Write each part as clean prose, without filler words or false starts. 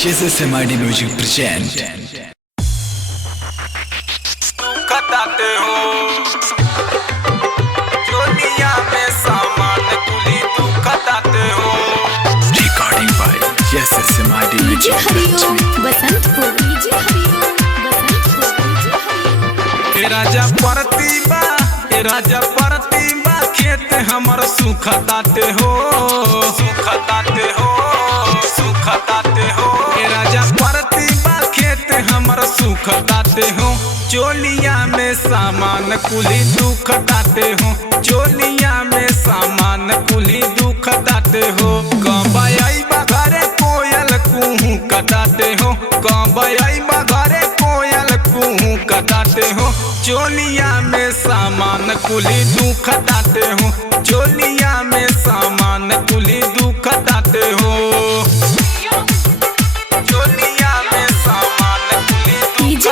SSMID Music present। कटाते हो दुनिया में सामान कुली तू कटाते हो। Recording by SSMID Music present। राजा प्रतिभा खेत हमर सुखताते हो सुखताते हो सुखताते हो। राजा प्रतिभा खेत हमर सुखताते हो। चोलिया में सामान कुली दुखताते हो। चोलिया में सामान कुली दुखताते हो। कब आइबा घरे कोयल कुहू कटाते हो। कब आइबा घरे कोयल कुहू कटाते हो। चोलिया में सामान कुली दुखताते हो। चोलिया में सामान कुली दुखताते हो। चोलिया में सामान कुली दुखताते हो।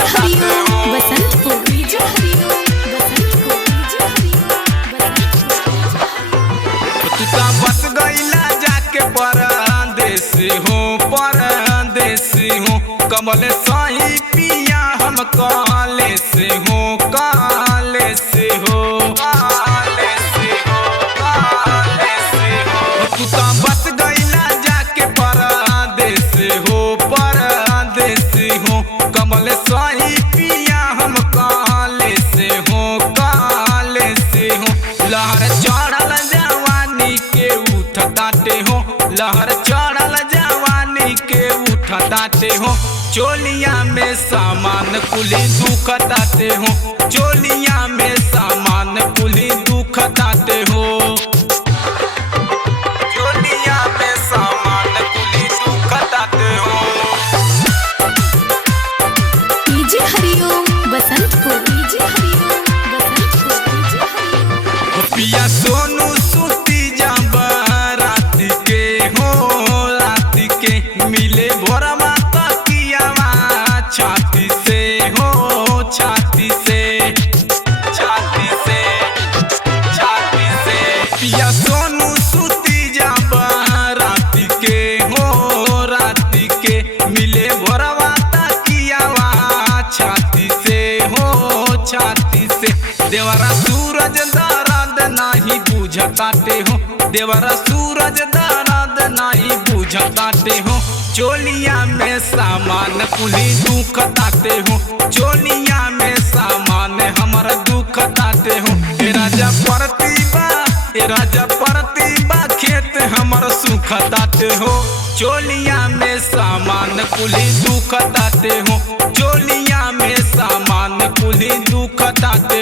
तुता बस गईला जाके परदेश हो परदेश हो। कमल सही पिया हम काले से हो काले से हो काले से हो काले से हो। तुता बस गईला जाके परदेश हो परदेश हो। कमल सही पिया हम काले से हो काले से हो। लहर चढ़ल जवानी के उठताते हो। लहर चढ़ल जवानी के उठताते हो। चोलिया में सामान कुली दुखताते हो। चोलिया में सामान कुली दुखताते हो। चोलिया में सामान कुली दुखताते हो। पिया सोनू सुती जब रात के हो रात के मिले भोरमा तकियावा छाती से हो छाती से छाती से छाती से। पिया सोनू सुती जब रात के हो रात के मिले भोरमा तकियावा छाती से हो छाती से। देवरा सूरज दर्द नहीं बुझताते हो। देवरा सूरज दर्द नहीं बुझताते हो। चोलिया में सामान कुली दुखताते हो। चोलिया में सामान हमर दुखताते हो। राजा प्रतिभा खेत हमर सुखताते हो। चोलिया में सामान कुली दुखताते हो। चोलिया में सामान कुली दुखताते